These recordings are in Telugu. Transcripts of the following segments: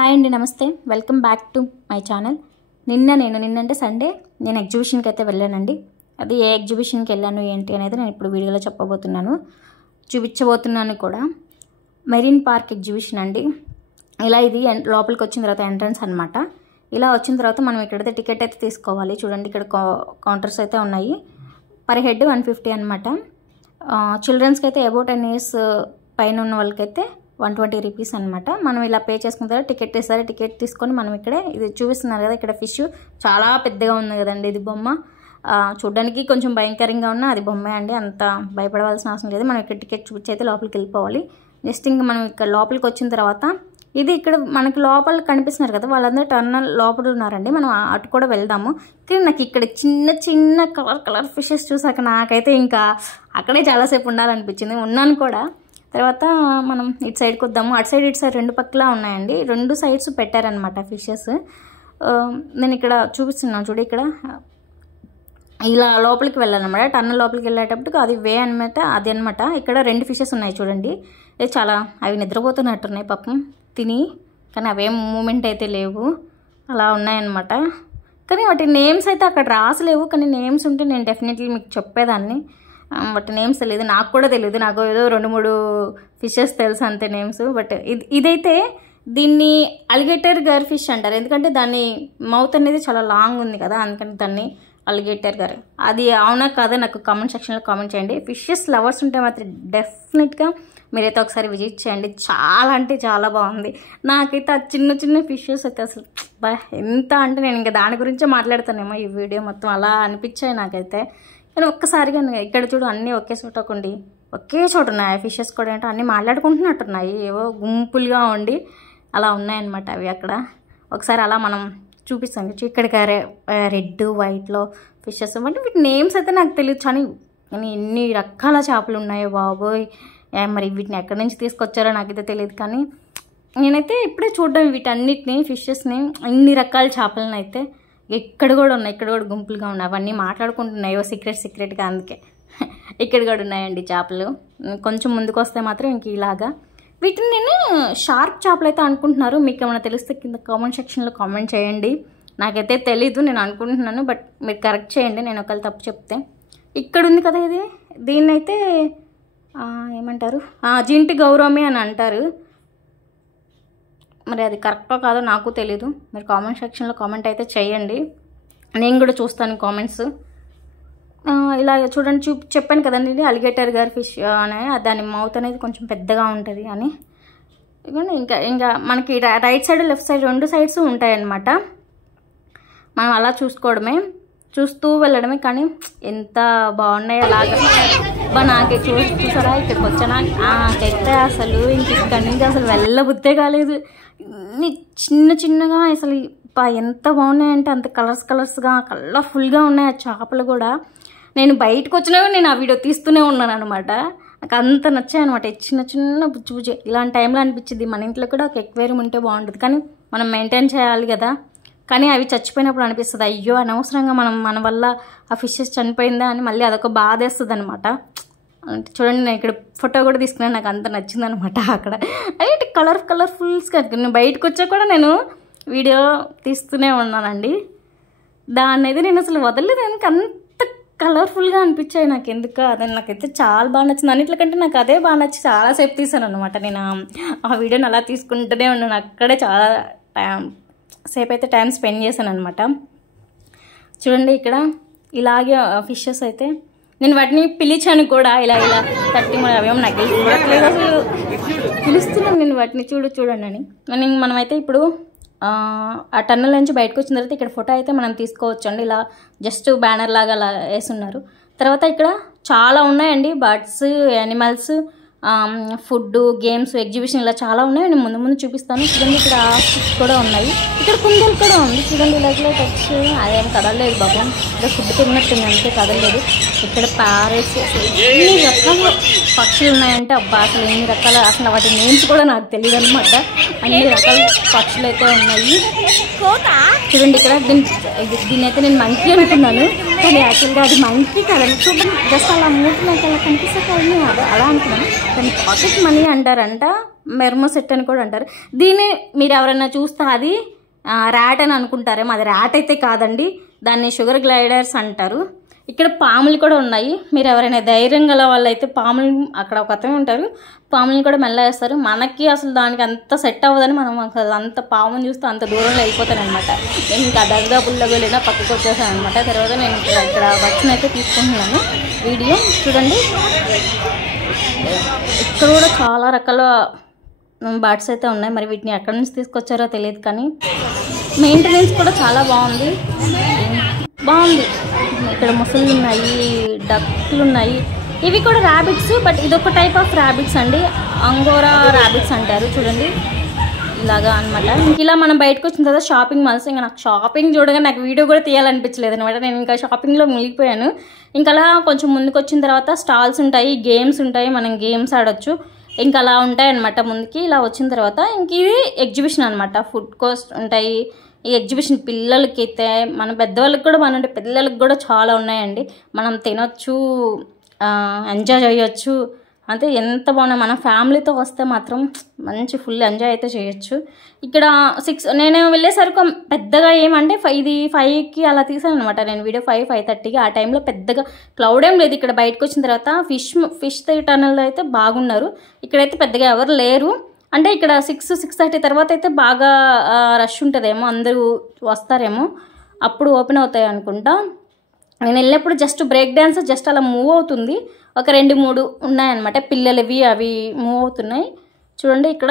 హాయ్ అండి, నమస్తే. Welcome back to my channel. నిన్నంటే సండే నేను ఎగ్జిబిషన్కి అయితే వెళ్ళానండి. అది ఏ ఎగ్జిబిషన్కి వెళ్ళాను ఏంటి అనేది నేను ఇప్పుడు వీడియోలో చూపించబోతున్నాను కూడా. మెరీన్ పార్క్ ఎగ్జిబిషన్ అండి. ఇలా ఇది లోపలికి వచ్చిన తర్వాత ఎంట్రన్స్ అనమాట. ఇలా వచ్చిన తర్వాత మనం ఇక్కడైతే టికెట్ అయితే తీసుకోవాలి. చూడండి, ఇక్కడ కౌంటర్స్ అయితే ఉన్నాయి. పర్ హెడ్ 150 అనమాట. చిల్డ్రన్స్కి అయితే అబౌట్ 10 years పైన ఉన్న వాళ్ళకైతే 120 రూపీస్ అనమాట. మనం ఇలా పే చేసుకున్న తర్వాత టికెట్ ఇస్తారు. టికెట్ తీసుకొని మనం ఇక్కడే ఇది చూపిస్తున్నారు కదా, ఇక్కడ ఫిష్ చాలా పెద్దగా ఉంది కదండి. ఇది బొమ్మ చూడడానికి కొంచెం భయంకరంగా ఉన్న అది బొమ్మే అండి. అంత భయపడవలసిన అవసరం లేదు. మనం ఇక్కడ టికెట్ చూపించి అయితే లోపలికి వెళ్ళిపోవాలి. నెక్స్ట్ ఇంకా మనం ఇక్కడ లోపలికి వచ్చిన తర్వాత ఇది ఇక్కడ మనకి లోపల కనిపిస్తున్నారు కదా, వాళ్ళందరూ టర్నల్ లోపల ఉన్నారండి. మనం అటు కూడా వెళ్దాము. కానీ నాకు ఇక్కడ చిన్న చిన్న కలర్ ఫిషెస్ చూసాక నాకైతే ఇంకా అక్కడే చాలాసేపు ఉండాలనిపించింది. ఉన్నాను కూడా. తర్వాత మనం ఇటు సైడ్కి వద్దాము. అటు సైడ్ ఇటు సైడ్ రెండు పక్కలా ఉన్నాయండి. రెండు సైడ్స్ పెట్టారనమాట ఫిషెస్. నేను ఇక్కడ చూపిస్తున్నాను చూడు. ఇక్కడ ఇలా లోపలికి వెళ్ళాలన్నమాట. టన్నల్ లోపలికి వెళ్ళేటప్పుడు అది వే అనమాట. అది అనమాట. ఇక్కడ 2 ఫిషెస్ ఉన్నాయి చూడండి. ఇది చాలా అవి నిద్రపోతున్నట్టున్నాయి పాపం తిని, కానీ అవేం మూమెంట్ అయితే లేవు. అలా ఉన్నాయన్నమాట. కానీ వాటి నేమ్స్ అయితే అక్కడ రాసలేవు. కానీ నేమ్స్ ఉంటే నేను డెఫినెట్లీ మీకు చెప్పేదాన్ని. బట్ నేమ్స్ తెలియదు, నాకు కూడా తెలియదు. నాకు ఏదో 2-3 ఫిషెస్ తెలుసు అంతే నేమ్స్. బట్ ఇదైతే దీన్ని అలిగేటర్ గర్ ఫిష్ అంటారు. ఎందుకంటే దాని మౌత్ అనేది చాలా లాంగ్ ఉంది కదా, అందుకని దాన్ని అలిగేటర్ గర్. అది అవునా కాదా నాకు కామెంట్ సెక్షన్లో కామెంట్ చేయండి. ఫిషెస్ లవర్స్ ఉంటే మాత్రం డెఫినెట్గా మీరైతే ఒకసారి విజిట్ చేయండి. చాలా అంటే చాలా బాగుంది. నాకైతే ఆ చిన్న చిన్న ఫిషెస్ అయితే అసలు ఎంత అంటే నేను ఇంకా దాని గురించే మాట్లాడుతానేమో ఈ వీడియో మొత్తం. అలా అనిపించాయి నాకైతే. కానీ ఒక్కసారిగా ఇక్కడ చూడు, అన్నీ ఒకే చోట ఉన్నాయి. ఫిషెస్ కూడా ఏంటో అన్నీ మాట్లాడుకుంటున్నట్టున్నాయి. ఏవో గుంపులుగా ఉండి అలా ఉన్నాయన్నమాట అవి అక్కడ. ఒకసారి అలా మనం చూపిస్తాను. ఇక్కడికి రెడ్ వైట్లో ఫిషెస్ అంటే వీటి నేమ్స్ అయితే నాకు తెలియదు. కానీ ఎన్ని రకాల చేపలు ఉన్నాయో బాబోయ్. మరి వీటిని ఎక్కడి నుంచి తీసుకొచ్చారో నాకైతే తెలియదు. కానీ నేనైతే ఇప్పుడే చూడడం వీటన్నిటిని ఫిషెస్ని, ఇన్ని రకాల చేపలను అయితే ఇక్కడ కూడా ఉన్నాయి. ఇక్కడ కూడా గుంపులుగా ఉన్నాయి. అవన్నీ మాట్లాడుకుంటున్నాయో సీక్రెట్గా. అందుకే ఇక్కడ కూడా ఉన్నాయండి చేపలు. కొంచెం ముందుకు వస్తే మాత్రం ఇంక ఇలాగా వీటిని నేను షార్క్ చేపలు అయితే అనుకుంటున్నారు. మీకు ఏమైనా తెలిస్తే కింద కామెంట్ సెక్షన్లో కామెంట్ చేయండి. నాకైతే తెలీదు, నేను అనుకుంటున్నాను. బట్ మీరు కరెక్ట్ చేయండి నేను ఒకవేళ తప్పు చెప్తే. ఇక్కడ ఉంది కదా ఇది, దీన్నైతే ఏమంటారు, జింటి గౌరవమి అని అంటారు. మరి అది కరెక్టో కాదో నాకు తెలీదు. మీరు కామెంట్ సెక్షన్లో కామెంట్ అయితే చేయండి. నేను కూడా చూస్తాను కామెంట్స్. ఇలా చూడండి, చెప్పాను కదండి ఇది అలిగేటర్ గర్ ఫిష్ అనే. దాని మౌత్ అనేది కొంచెం పెద్దగా ఉంటుంది అని. ఇంకా మనకి right side left side 2 sides ఉంటాయన్నమాట. మనం అలా చూస్తూ వెళ్ళడమే. కానీ ఎంత బాగున్నాయి అలాగా. నాకే చూసారా ఇక్కడికి వచ్చానా, నాకైతే అసలు ఇంక ఇక్కడి నుంచి అసలు వెళ్ళబుద్దే కాలేదు. చిన్నగా అసలు ఎంత బాగున్నాయంటే అంత కలర్స్గా కలర్ఫుల్గా ఉన్నాయి ఆ చేపలు కూడా. నేను బయటకు వచ్చినా నేను ఆ వీడియో తీస్తూనే ఉన్నాను అనమాట. నాకు అంత నచ్చాయి అనమాట. చిన్న బుజ్జి ఇలాంటి టైంలో అనిపించింది మన ఇంట్లో కూడా ఒక ఎక్వేరియం ఉంటే బాగుంటుంది. కానీ మనం మెయింటైన్ చేయాలి కదా. కానీ అవి చచ్చిపోయినప్పుడు అనిపిస్తుంది, అయ్యో అనవసరంగా మన వల్ల ఆ ఫిషెస్ చనిపోయిందా అని మళ్ళీ అదొక బాధ వేస్తుంది అనమాట. అంటే చూడండి, నేను ఇక్కడ ఫోటో కూడా తీసుకున్నాను. నాకు అంత నచ్చింది అనమాట అక్కడ. అంటే కలర్ఫుల్స్గా నేను బయటకు వచ్చా కూడా నేను వీడియో తీస్తూనే ఉన్నానండి. దాన్ని అయితే నేను అసలు వదలలేదు. నాకు అంత కలర్ఫుల్గా అనిపించాయి నాకు. ఎందుకు అదే నాకైతే చాలా బాగా నచ్చింది. అన్నిటికంటే నాకు అదే బాగా నచ్చి చాలాసేపు తీసాను అనమాట. నేను ఆ వీడియోని అలా తీసుకుంటూనే ఉన్నాను. అక్కడే చాలా సేపు అయితే టైం స్పెండ్ చేశాను అనమాట. చూడండి ఇక్కడ ఇలాగే ఫిషెస్ అయితే నేను వాటిని పిలిచాను కూడా. ఇలా తట్టి అవేమో నాకు చూడట్లేదు అసలు. పిలుస్తున్నాను నేను వాటిని చూడండి అని. మనమైతే ఇప్పుడు ఆ టన్నల్ నుంచి బయటకు వచ్చిన తర్వాత ఇక్కడ ఫోటో అయితే మనం తీసుకోవచ్చు అండి. ఇలా జస్ట్ బ్యానర్ లాగా అలా వేసున్నారు. తర్వాత ఇక్కడ చాలా ఉన్నాయండి, birds, animals, food, games, exhibition ఇలా చాలా ఉన్నాయి. నేను ముందు చూపిస్తాను. చూడండి ఇక్కడ ఆస్టిక్స్ కూడా ఉన్నాయి. ఇక్కడ కుందేలు కూడా ఉంది చూడండి. ఇలా టచ్ అదేం కదలలేదు బాబు. ఇక్కడ ఫుడ్ తిన్నట్టుంది అంతే, కదలలేదు. ఇక్కడ ప్యారెట్స్, ఎన్ని రకాల పక్షులు ఉన్నాయంటే అబ్బా అసలు ఎన్ని రకాల, అసలు వాటి నేమ్స్ కూడా నాకు తెలియదు అనమాట. అన్ని రకాల పక్షులు అయితే ఉన్నాయి. చూడండి ఇక్కడ దీన్ని అయితే నేను మంకీ అనుకున్నాను. కానీ యాక్చువల్గా అది మంకీ కదండి, చూడండి జస్ట్ అలా మూతులకి అలా కనిపిస్తే కానీ అది అలా అనుకున్నాను. దాన్ని పాకెట్ మనీ అంటారంట, మెర్మోసెట్ అని కూడా అంటారు. దీన్ని మీరు ఎవరైనా చూస్తే అది ర్యాట్ అని అనుకుంటారేమో, అది ర్యాట్ అయితే కాదండి, దాన్ని షుగర్ గ్లైడర్స్ అంటారు. ఇక్కడ పాములు కూడా ఉన్నాయి. మీరు ఎవరైనా ధైర్యం గల వాళ్ళు అయితే పాములు, అక్కడ ఒక అతను ఉంటారు, పాములను కూడా మెల్ల వేస్తారు. మనకి అసలు దానికి అంత సెట్ అవ్వదని మనం అసలు అంత పాముని చూస్తే అంత దూరంలో వెళ్ళిపోతాను అనమాట. నేను ఇంకా దరిదాపుల్లో వెళ్ళినా పక్కకు వచ్చేసాను అనమాట. తర్వాత నేను ఇక్కడ వచ్చిన అయితే తీసుకుంటున్నాను వీడియో. చూడండి ఇక్కడ కూడా చాలా రకాల బర్డ్స్ అయితే ఉన్నాయి. మరి వీటిని ఎక్కడి నుంచి తీసుకొచ్చారో తెలియదు, కానీ మెయింటెనెన్స్ కూడా చాలా బాగుంది. ఇక్కడ ముసళ్ళు ఉన్నాయి, డక్లు ఉన్నాయి. ఇవి కూడా ర్యాబిట్స్, బట్ ఇదొక టైప్ ఆఫ్ ర్యాబిట్స్ అండి, అంగోరా ర్యాబిట్స్ అంటారు. చూడండి ఇలాగా అనమాట. ఇలా మనం బయటకు వచ్చిన తర్వాత షాపింగ్ మాల్స్, ఇంకా నాకు షాపింగ్ చూడగా నాకు వీడియో కూడా తీయాలనిపించలేదు అనమాట. నేను ఇంకా షాపింగ్లో మునిగిపోయాను. ఇంకా అలా కొంచెం ముందుకు వచ్చిన తర్వాత స్టాల్స్ ఉంటాయి, గేమ్స్ ఉంటాయి, మనం గేమ్స్ ఆడొచ్చు. ఇంకా అలా ఉంటాయి అనమాట ముందుకి. ఇలా వచ్చిన తర్వాత ఇంక ఇది ఎగ్జిబిషన్ అనమాట. ఫుడ్ కోస్ట్ ఉంటాయి. ఈ ఎగ్జిబిషన్ పిల్లలకి అయితే, మన పెద్దవాళ్ళకి కూడా, మన పిల్లలకి కూడా చాలా ఉన్నాయండి. మనం తినొచ్చు, ఎంజాయ్ చేయొచ్చు. అంటే ఎంత బాగున్నాయి. మన ఫ్యామిలీతో వస్తే మాత్రం మంచి ఫుల్ ఎంజాయ్ అయితే చేయొచ్చు. ఇక్కడ 6 నేను వెళ్ళేసరికి పెద్దగా ఏమంటే ఇది 5కి అలా తీసాను అనమాట నేను వీడియో. 5:30కి ఆ టైంలో పెద్దగా క్లౌడ్ ఏం లేదు. ఇక్కడ బయటకు వచ్చిన తర్వాత ఫిష్ టనల్లో అయితే బాగున్నారు. ఇక్కడైతే పెద్దగా ఎవరు లేరు. అంటే ఇక్కడ 6:30 తర్వాత అయితే బాగా రష్ ఉంటుందేమో, అందరూ వస్తారేమో, అప్పుడు ఓపెన్ అవుతాయి అనుకుంటా. నేను వెళ్ళినప్పుడు జస్ట్ బ్రేక్ డ్యాన్స్ జస్ట్ అలా మూవ్ అవుతుంది. ఒక 2-3 ఉన్నాయన్నమాట పిల్లలవి, అవి మూవ్ అవుతున్నాయి. చూడండి ఇక్కడ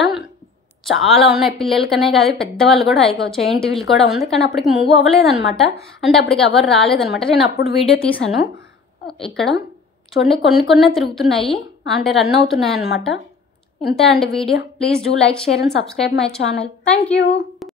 చాలా ఉన్నాయి, పిల్లలకనే కాదు పెద్దవాళ్ళు కూడా. జైంట్ వీల్ కూడా ఉంది, కానీ అప్పటికి మూవ్ అవ్వలేదన్నమాట. అంటే అప్పటికి ఎవరు రాలేదన్నమాట. నేను అప్పుడు వీడియో తీసాను. ఇక్కడ చూడండి కొన్ని తిరుగుతున్నాయి, అంటే రన్ అవుతున్నాయి అన్నమాట. ఇంతే అండి video. Please do like, share and subscribe my channel. Thank you.